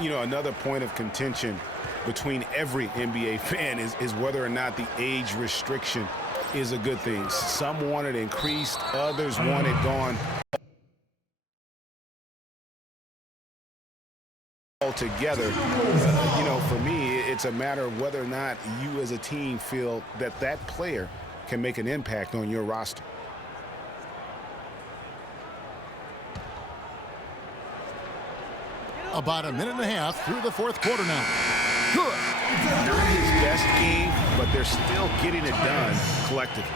You know, another point of contention between every NBA fan is whether or not the age restriction is a good thing. Some want it increased, others want it gone altogether. You know, for me, it's a matter of whether or not you as a team feel that that player can make an impact on your roster. About a minute and a half through the fourth quarter now. Good. Not his best game, but they're still getting it done collectively.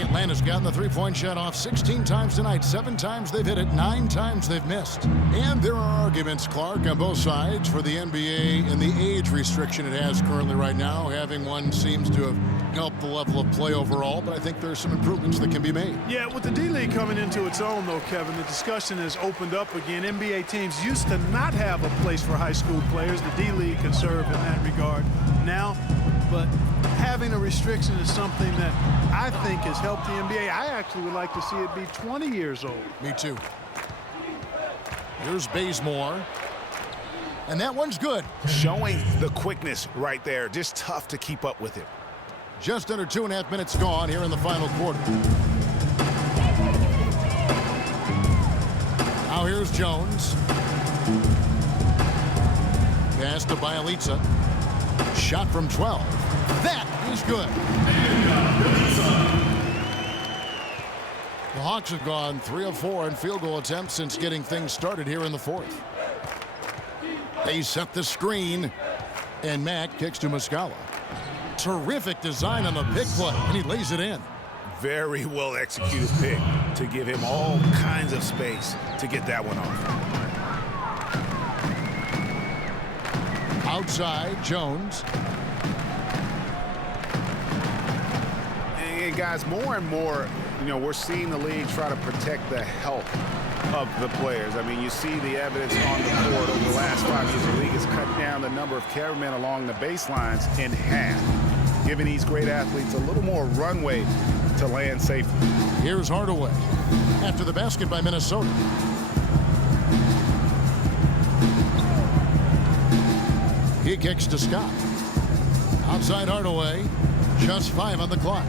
Atlanta's gotten the three-point shot off 16 times tonight. 7 times they've hit it, 9 times they've missed. And there are arguments, Clark, on both sides for the NBA and the age restriction it has currently right now. Having one seems to have helped the level of play overall, but I think there's some improvements that can be made. Yeah, with the D-League coming into its own, though, Kevin, the discussion has opened up again. NBA teams used to not have a place for high school players. The D-League can serve in that regard now, but having a restriction is something that I think has helped the NBA. I actually would like to see it be 20 years old. Me too. Here's Bazemore. And that one's good. Showing the quickness right there. Just tough to keep up with it. Just under 2.5 minutes gone here in the final quarter. Now here's Jones. Pass to Bjelica. Shot from 12. That is good. The Hawks have gone 3 of 4 in field goal attempts since getting things started here in the fourth. They set the screen, and Mack kicks to Muscala. Terrific design on the pick play, and he lays it in. Very well executed pick to give him all kinds of space to get that one off. Outside, Jones. And guys, more and more, you know, we're seeing the league try to protect the health of the players. I mean, you see the evidence on the court over the last 5 years. The league has cut down the number of cameramen along the baselines in half, giving these great athletes a little more runway to land safely. Here's Hardaway after the basket by Minnesota. He kicks to Scott. Outside Hardaway, just 5 on the clock.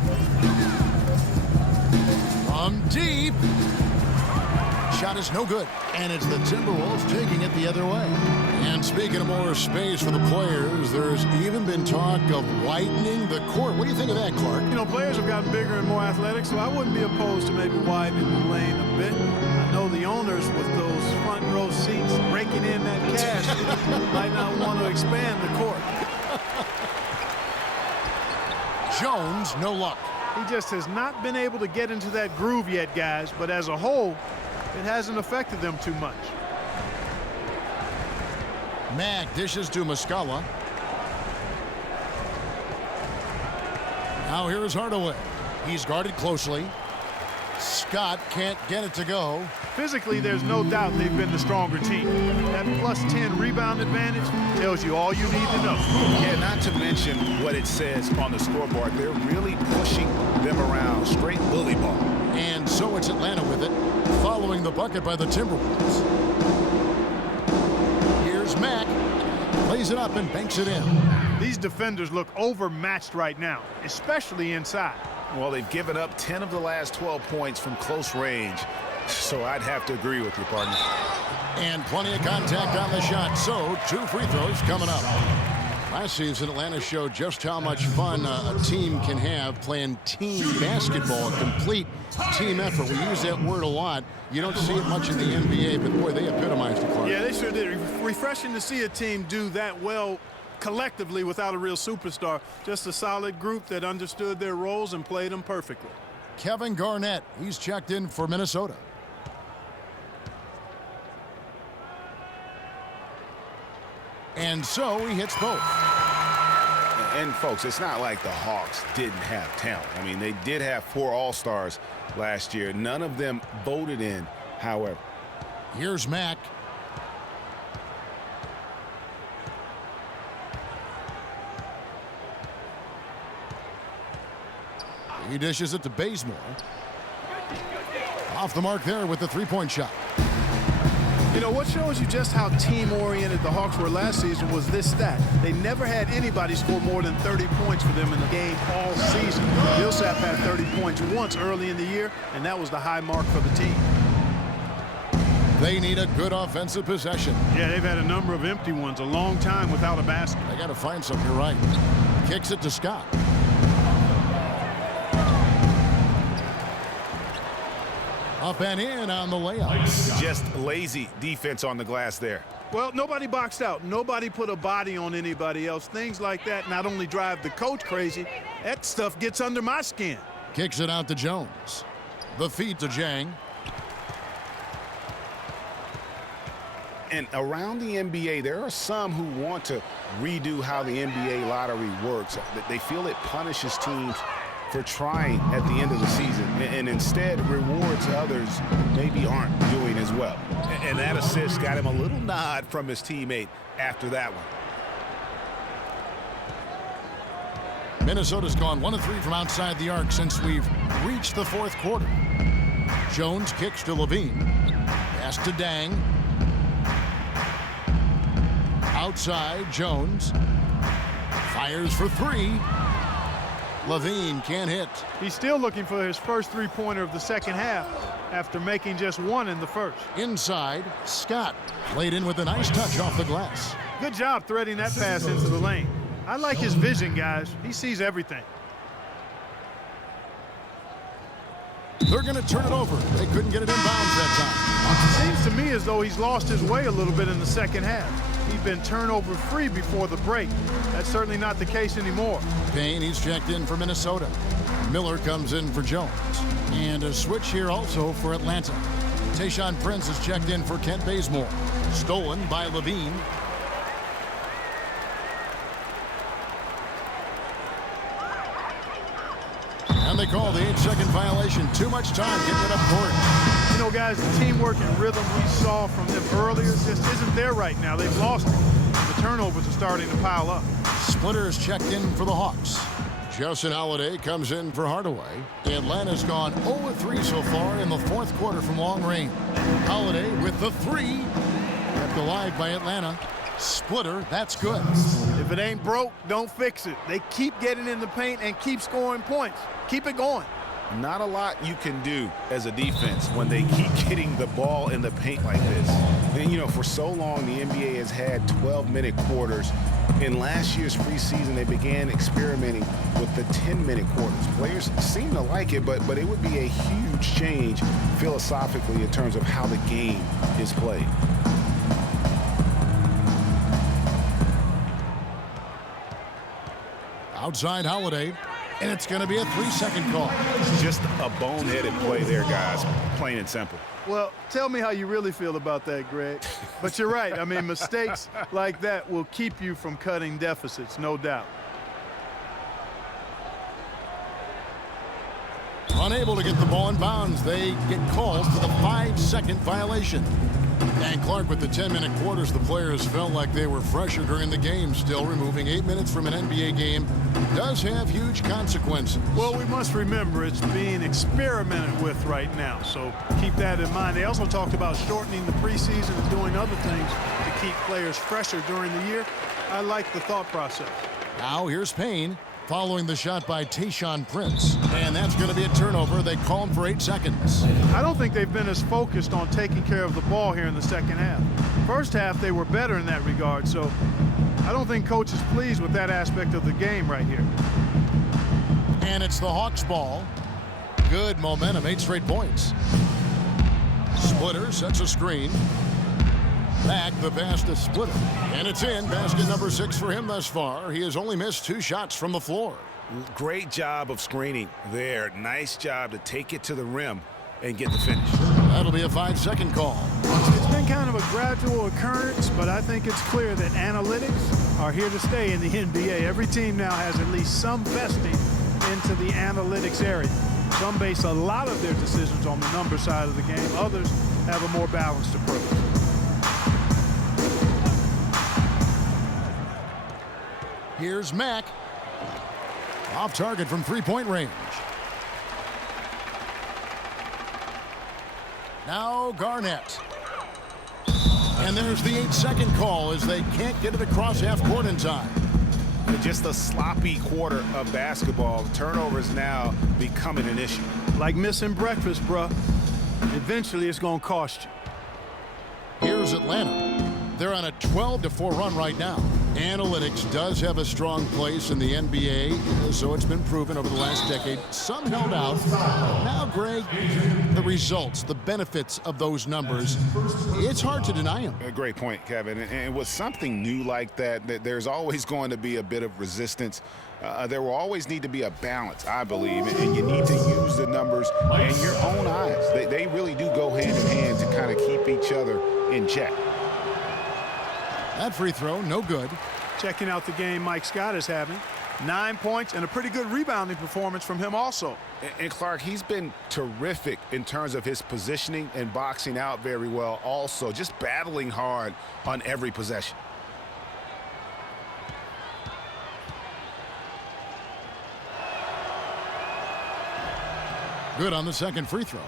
From deep. Shot is no good, and it's the Timberwolves taking it the other way. And speaking of more space for the players, there's even been talk of widening the court. What do you think of that, Clark? You know, players have gotten bigger and more athletic, so I wouldn't be opposed to maybe widening the lane a bit. I know the owners with those front row seats raking in that cash might not want to expand the court. Jones, no luck. He just has not been able to get into that groove yet, guys, but as a whole, it hasn't affected them too much. Mack dishes to Muscala. Now here's Hardaway. He's guarded closely. Scott can't get it to go. Physically, there's no doubt they've been the stronger team. That plus 10 rebound advantage tells you all you need to know. Yeah, not to mention what it says on the scoreboard. They're really pushing them around. Straight bully ball. And so it's Atlanta with it, following the bucket by the Timberwolves. Here's Mack. Plays it up and banks it in. These defenders look overmatched right now, especially inside. Well, they've given up 10 of the last 12 points from close range. So I'd have to agree with you, partner. And plenty of contact on the shot. So 2 free throws coming up. Last season, Atlanta showed just how much fun a team can have playing team basketball, a complete team effort. We use that word a lot. You don't see it much in the NBA, but boy, they epitomized it, Clark. Yeah, they sure did. Refreshing to see a team do that well collectively without a real superstar. Just a solid group that understood their roles and played them perfectly. Kevin Garnett, he's checked in for Minnesota. And so he hits both. And folks, it's not like the Hawks didn't have talent. I mean, they did have 4 All-Stars last year. None of them voted in, however. Here's Mack. He dishes it to Bazemore. Off the mark there with the 3-point shot. You know, what shows you just how team-oriented the Hawks were last season was this stat. They never had anybody score more than 30 points for them in the game all season. Millsap had 30 points once early in the year, and that was the high mark for the team. They need a good offensive possession. Yeah, they've had a number of empty ones, a long time without a basket. They got to find something. You're right. Kicks it to Scott. Up and in on the layup. Just lazy defense on the glass there. Well, nobody boxed out. Nobody put a body on anybody else. Things like that not only drive the coach crazy, that stuff gets under my skin. Kicks it out to Jones. The feed to Jang. And around the NBA, there are some who want to redo how the NBA lottery works. They feel it punishes teams for trying at the end of the season and instead rewards others maybe aren't doing as well. And that assist got him a little nod from his teammate after that one. Minnesota's gone 1 of 3 from outside the arc since we've reached the fourth quarter. Jones kicks to Levine. Pass to Dang. Outside, Jones. Fires for 3. Levine can't hit. He's still looking for his first three-pointer of the second half after making just one in the first. Inside, Scott laid in with a nice touch off the glass. Good job threading that pass into the lane. I like his vision, guys. He sees everything. They're going to turn it over. They couldn't get it in bounds that It seems to me as though he's lost his way a little bit in the second half. He's been turnover-free before the break. That's certainly not the case anymore. Payne, he's checked in for Minnesota. Miller comes in for Jones. And a switch here also for Atlanta. Tayshaun Prince is checked in for Kent Bazemore. Stolen by Levine. And they call the 8-second violation. Too much time getting it up court. You know, guys, the teamwork and rhythm we saw from them earlier just isn't there right now. They've lost it. The turnovers are starting to pile up. Splitters checked in for the Hawks. Justin Holiday comes in for Hardaway. Atlanta's gone 0-3 so far in the fourth quarter from long range. Holiday with the 3. Kept alive by Atlanta. Splitter, that's good. If it ain't broke, don't fix it. They keep getting in the paint and keep scoring points. Keep it going. Not a lot you can do as a defense when they keep getting the ball in the paint like this. And, you know, for so long, the NBA has had 12-minute quarters. In last year's preseason, they began experimenting with the 10-minute quarters. Players seem to like it, but it would be a huge change philosophically in terms of how the game is played. Outside Holiday, and it's going to be a 3-second call. Just a boneheaded play there, guys, plain and simple. Well, tell me how you really feel about that, Greg. But you're right. I mean, mistakes like that will keep you from cutting deficits, no doubt. Unable to get the ball in bounds, they get called for the 5-second violation. And Clark, with the 10-minute quarters, the players felt like they were fresher during the game. Still, removing 8 minutes from an NBA game does have huge consequences. Well, we must remember it's being experimented with right now, so keep that in mind. They also talked about shortening the preseason and doing other things to keep players fresher during the year. I like the thought process. Now here's Payne following the shot by Tayshaun Prince. And that's going to be a turnover. They call him for 8 seconds. I don't think they've been as focused on taking care of the ball here in the second half. First half, they were better in that regard, so I don't think coach is pleased with that aspect of the game right here. And it's the Hawks ball. Good momentum, 8 straight points. Splitter sets a screen. Back the pass to Splitter. And it's in. Basket number 6 for him thus far. He has only missed 2 shots from the floor. Great job of screening there. Nice job to take it to the rim and get the finish. That'll be a 5-second call. It's been kind of a gradual occurrence, but I think it's clear that analytics are here to stay in the NBA. Every team now has at least some vesting into the analytics area. Some base a lot of their decisions on the number side of the game. Others have a more balanced approach. Here's Mack. Off target from 3-point range. Now Garnett. And there's the 8-second call as they can't get it across half court in time. Just a sloppy quarter of basketball. Turnovers now becoming an issue. Like missing breakfast, bruh. Eventually, it's going to cost you. Here's Atlanta. They're on a 12-4 run right now. Analytics does have a strong place in the NBA, so it's been proven over the last decade. Some held out. Now, Greg, the results, the benefits of those numbers, it's hard to deny them. A great point, Kevin. And with something new like that, there's always going to be a bit of resistance. There will always need to be a balance, I believe, and you need to use the numbers and your own eyes. They really do go hand in hand to kind of keep each other in check. That free throw, no good. Checking out the game Mike Scott is having. 9 points and a pretty good rebounding performance from him also. And Clark, he's been terrific in terms of his positioning and boxing out very well also, just battling hard on every possession. Good on the second free throw.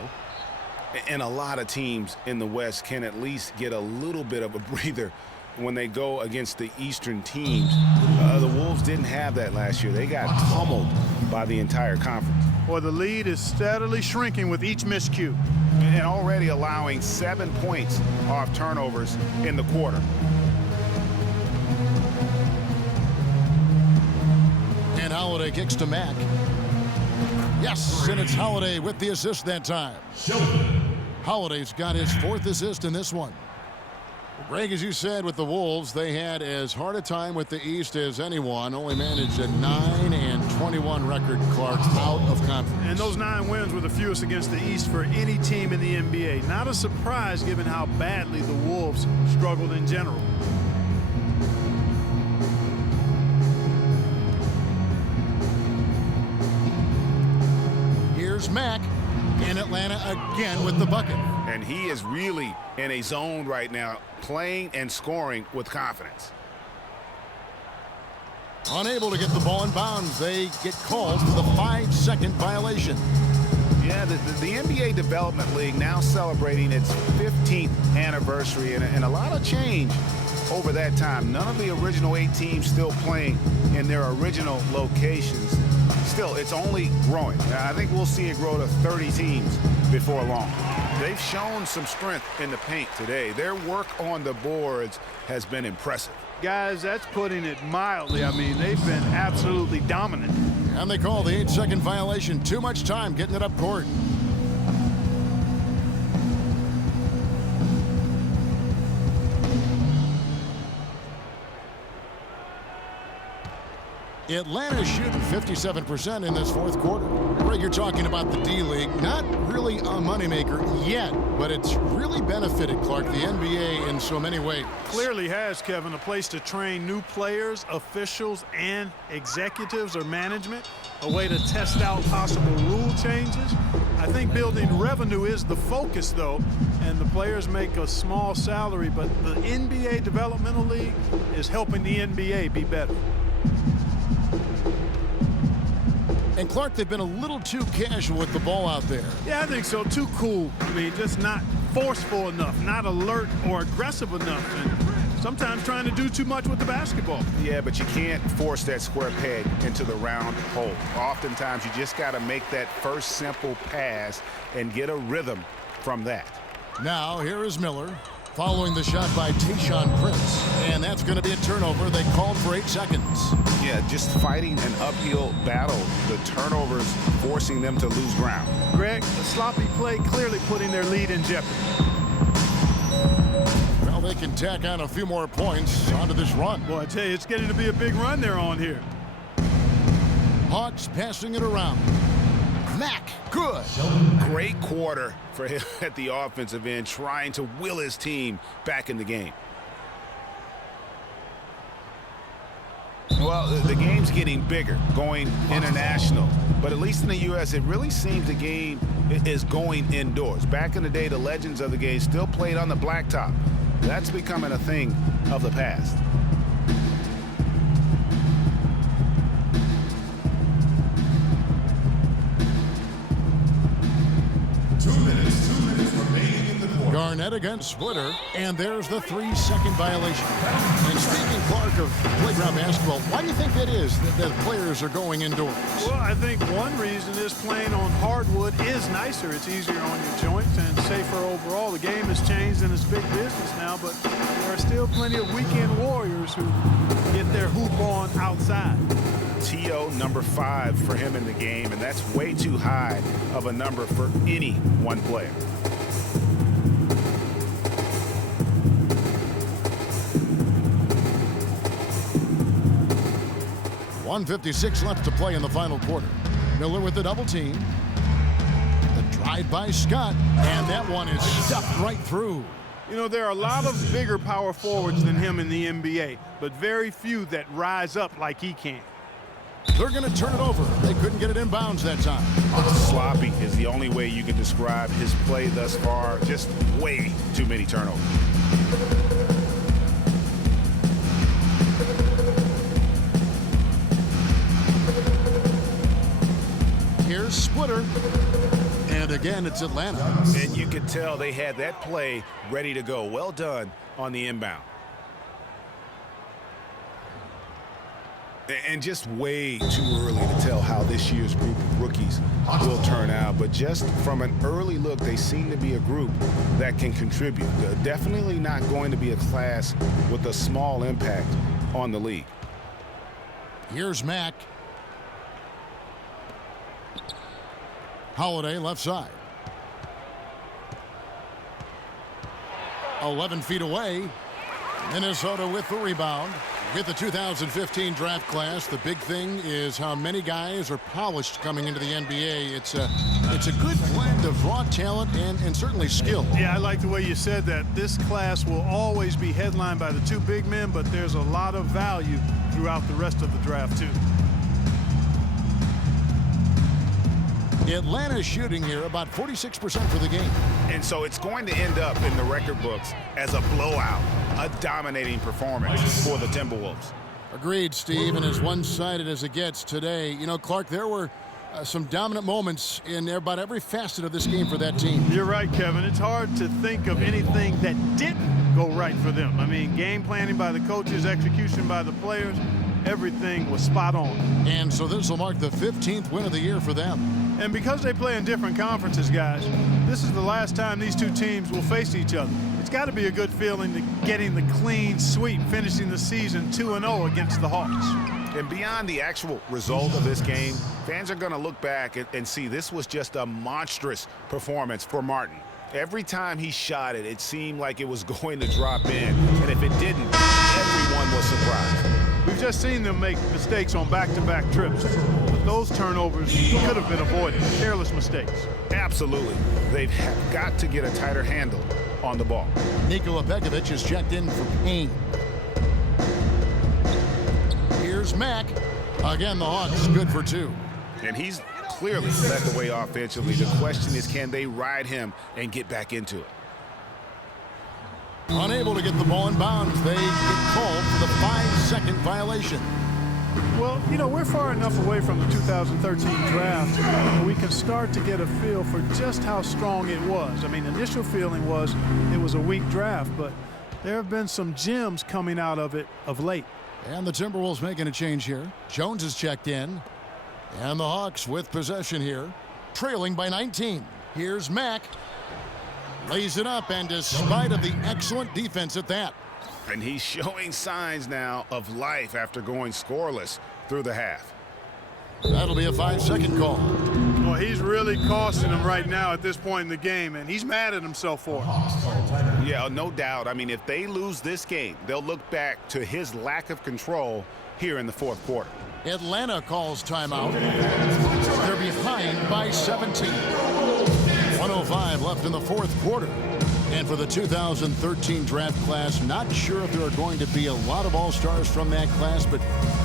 And a lot of teams in the West can at least get a little bit of a breather when they go against the Eastern teams. The Wolves didn't have that last year. They got pummeled by the entire conference. Well, the lead is steadily shrinking with each miscue. And already allowing 7 points off turnovers in the quarter. And Holiday kicks to Mack. Yes, and it's Holiday with the assist that time. Holiday's got his 4th assist in this one. Greg, as you said, with the Wolves, they had as hard a time with the East as anyone. Only managed a 9-21 record, Clark, out of conference. And those 9 wins were the fewest against the East for any team in the NBA. Not a surprise given how badly the Wolves struggled in general. Here's Mack in Atlanta again with the bucket. And he is really in a zone right now, playing and scoring with confidence. Unable to get the ball in bounds, they get called for the 5-second violation. Yeah, the NBA Development League now celebrating its 15th anniversary and a lot of change over that time. None of the original 8 teams still playing in their original locations. Still, it's only growing. I think we'll see it grow to 30 teams before long. They've shown some strength in the paint today. Their work on the boards has been impressive. Guys, that's putting it mildly. I mean, they've been absolutely dominant. And they call the 8-second violation. Too much time getting it up court. Atlanta's shooting 57% in this 4th quarter. Greg, you're talking about the D-League. Not really a moneymaker yet, but it's really benefited, Clark, the NBA in so many ways. Clearly has, Kevin, a place to train new players, officials, and executives or management, a way to test out possible rule changes. I think building revenue is the focus, though, and the players make a small salary, but the NBA Developmental League is helping the NBA be better. And Clark, they've been a little too casual with the ball out there. Yeah, I think so. Too cool. I mean, just not forceful enough, not alert or aggressive enough, and sometimes trying to do too much with the basketball. Yeah, but you can't force that square peg into the round hole. Oftentimes, you just got to make that first simple pass and get a rhythm from that. Now, here is Miller. Following the shot by Tayshaun Prince. And that's going to be a turnover. They called for 8 seconds. Yeah, just fighting an uphill battle. The turnovers forcing them to lose ground. Greg, the sloppy play clearly putting their lead in jeopardy. Well, they can tack on a few more points onto this run. Boy, I tell you, it's getting to be a big run they're on here. Hawks passing it around. Mack, good. Great quarter for him at the offensive end, trying to will his team back in the game. Well, the game's getting bigger, going international. But at least in the U.S., it really seems the game is going indoors. Back in the day, the legends of the game still played on the blacktop. That's becoming a thing of the past. Garnett against Splitter, and there's the 3-second violation. And speaking, Clark, of playground basketball, why do you think that is that players are going indoors? Well, I think one reason is playing on hardwood is nicer. It's easier on your joints and safer overall. The game has changed and it's big business now, but there are still plenty of weekend warriors who get their hoop on outside. TO number 5 for him in the game, and that's way too high of a number for any one player. .156 left to play in the final quarter. Miller with the double team. The drive by Scott, and that one is stuffed right through. You know, there are a lot of bigger power forwards than him in the NBA, but very few that rise up like he can. They're going to turn it over. They couldn't get it inbounds that time. Sloppy is the only way you can describe his play thus far. Just way too many turnovers. Here's Splitter. And again, it's Atlanta. And you could tell they had that play ready to go. Well done on the inbound. And just way too early to tell how this year's group of rookies will turn out. But just from an early look, they seem to be a group that can contribute. Definitely not going to be a class with a small impact on the league. Here's Mack. Holiday left side. 11 feet away. Minnesota with the rebound. With the 2015 draft class, the big thing is how many guys are polished coming into the NBA. It's a good blend of raw talent and certainly skill. Yeah, I like the way you said that. This class will always be headlined by the two big men, but there's a lot of value throughout the rest of the draft, too. Atlanta's shooting here about 46% for the game. And so it's going to end up in the record books as a blowout, a dominating performance for the Timberwolves. Agreed, Steve, and as one-sided as it gets today. You know, Clark, there were some dominant moments in about every facet of this game for that team. You're right, Kevin. It's hard to think of anything that didn't go right for them. I mean, game planning by the coaches, execution by the players, everything was spot on. And so this will mark the 15th win of the year for them. And because they play in different conferences, guys, this is the last time these two teams will face each other. It's got to be a good feeling to getting the clean sweep, finishing the season 2-0 against the Hawks. And beyond the actual result of this game, fans are going to look back and see this was just a monstrous performance for Martin. Every time he shot it, it seemed like it was going to drop in. And if it didn't, everyone was surprised. We've just seen them make mistakes on back-to-back trips. But those turnovers could have been avoided. Careless mistakes. Absolutely. They've got to get a tighter handle on the ball. Nikola Pekovic is checked in for Payne. Here's Mack. Again, the Hawks good for 2. And he's clearly led the way offensively. The question is, can they ride him and get back into it? Unable to get the ball in bounds, they get called for the 5-second violation. Well, you know, we're far enough away from the 2013 draft where we can start to get a feel for just how strong it was. I mean, the initial feeling was it was a weak draft, but there have been some gems coming out of it of late. And the Timberwolves making a change here. Jones is checked in. And the Hawks with possession here, trailing by 19. Here's Mack. Lays it up, and despite of the excellent defense at that. And he's showing signs now of life after going scoreless through the half. That'll be a 5-second call. Well, he's really costing them right now at this point in the game, and he's mad at himself for it. Yeah, no doubt. I mean, if they lose this game, they'll look back to his lack of control here in the fourth quarter. Atlanta calls timeout. They're behind by 17. 1:05 left in the fourth quarter. And for the 2013 draft class, not sure if there are going to be a lot of all-stars from that class, but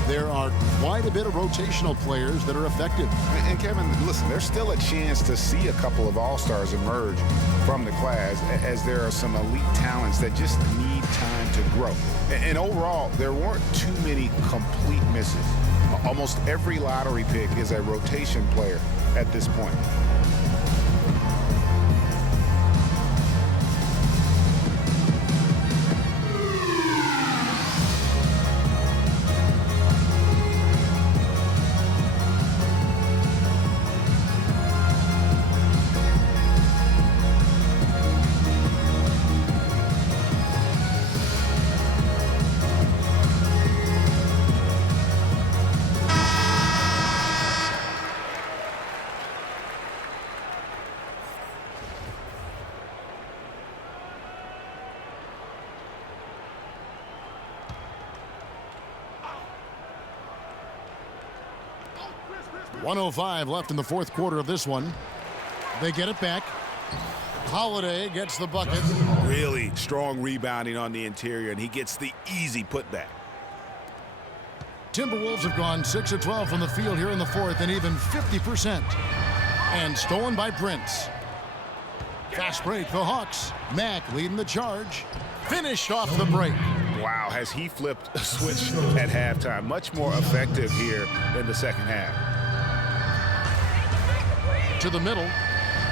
there are quite a bit of rotational players that are effective. And Kevin, listen, there's still a chance to see a couple of all-stars emerge from the class, as there are some elite talents that just need time to grow. And overall, there weren't too many complete misses. Almost every lottery pick is a rotation player at this point. 1:05 left in the fourth quarter of this one. They get it back. Holiday gets the bucket. Really strong rebounding on the interior, and he gets the easy putback. Timberwolves have gone 6 of 12 from the field here in the fourth, and even 50%. And stolen by Prince. Fast break, the Hawks. Mack leading the charge. Finished off the break. Wow, has he flipped a switch at halftime. Much more effective here in the second half. To the middle.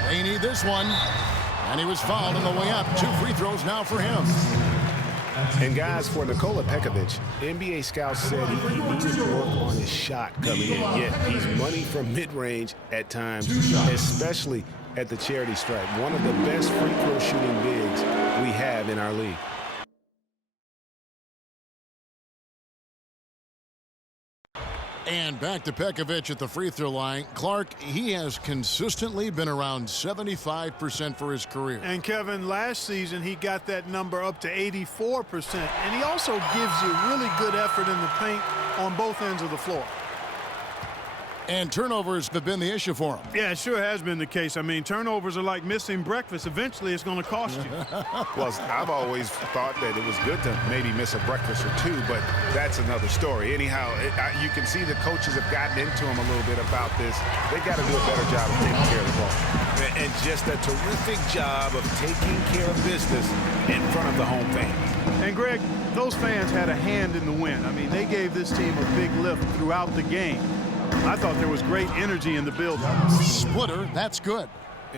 They need this one. And he was fouled on the way up. 2 free throws now for him. And guys, for Nikola Pekovic, NBA scouts said he needed to work on his shot coming in. Yet he's money from mid-range at times, especially at the charity stripe. One of the best free throw shooting bigs we have in our league. And back to Pekovic at the free throw line. Clark, he has consistently been around 75% for his career. And Kevin, last season he got that number up to 84%. And he also gives you really good effort in the paint on both ends of the floor. And turnovers have been the issue for him. Yeah, it sure has been the case. I mean, turnovers are like missing breakfast. Eventually, it's going to cost you. Well, I've always thought that it was good to maybe miss a breakfast or two, but that's another story. Anyhow, you can see the coaches have gotten into him a little bit about this. They've got to do a better job of taking care of the ball. And just a terrific job of taking care of business in front of the home fans. And, Greg, those fans had a hand in the win. I mean, they gave this team a big lift throughout the game. I thought there was great energy in the building. Splitter, that's good.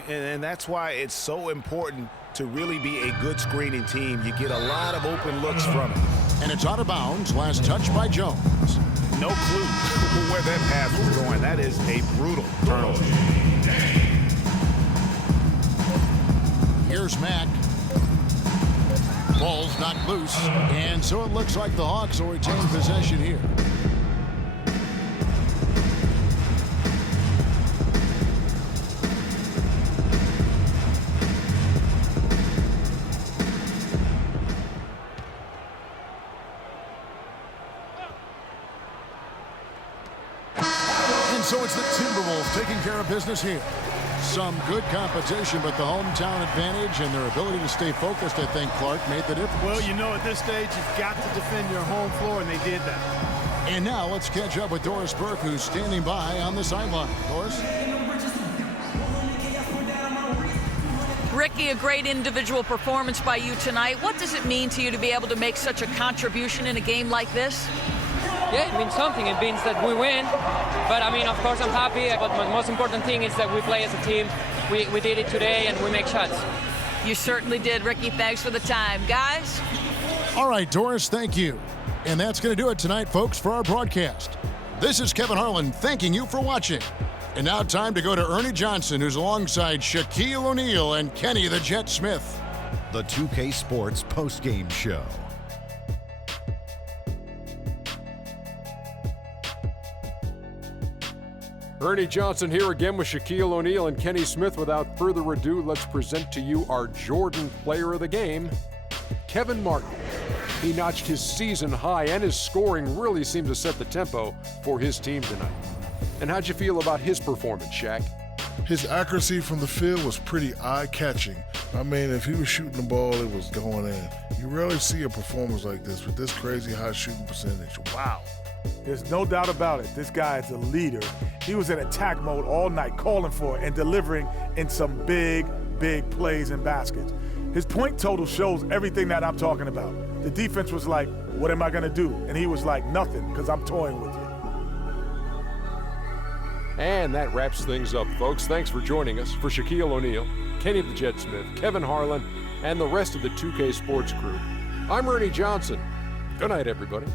And that's why it's so important to really be a good screening team. You get a lot of open looks from it. And it's out of bounds. Last touch by Jones. No clue where that pass was going. That is a brutal turnover. Here's Mack. Ball's knocked loose. And so it looks like the Hawks will retain possession here. So it's the Timberwolves taking care of business here. Some good competition, but the hometown advantage and their ability to stay focused, I think, Clark, made the difference. Well, you know, at this stage, you've got to defend your home floor, and they did that. And now let's catch up with Doris Burke, who's standing by on the sideline. Doris? Ricky, a great individual performance by you tonight. What does it mean to you to be able to make such a contribution in a game like this? Yeah, it means something. It means that we win. But, I mean, of course, I'm happy. But the most important thing is that we play as a team. We did it today, and we make shots. You certainly did, Ricky. Thanks for the time. Guys? All right, Doris, thank you. And that's going to do it tonight, folks, for our broadcast. This is Kevin Harlan thanking you for watching. And now time to go to Ernie Johnson, who's alongside Shaquille O'Neal and Kenny the Jet Smith. The 2K Sports postgame show. Ernie Johnson here again with Shaquille O'Neal and Kenny Smith. Without further ado, let's present to you our Jordan Player of the Game, Kevin Martin. He notched his season high, and his scoring really seemed to set the tempo for his team tonight. And how'd you feel about his performance, Shaq? His accuracy from the field was pretty eye-catching. I mean, if he was shooting the ball, it was going in. You rarely see a performance like this with this crazy high shooting percentage. Wow. There's no doubt about it. This guy is a leader. He was in attack mode all night, calling for it and delivering in some big, big plays and baskets. His point total shows everything that I'm talking about. The defense was like, what am I going to do? And he was like, nothing, because I'm toying with you. And that wraps things up, folks. Thanks for joining us. For Shaquille O'Neal, Kenny the Jet Smith, Kevin Harlan, and the rest of the 2K Sports crew, I'm Ernie Johnson. Good night, everybody.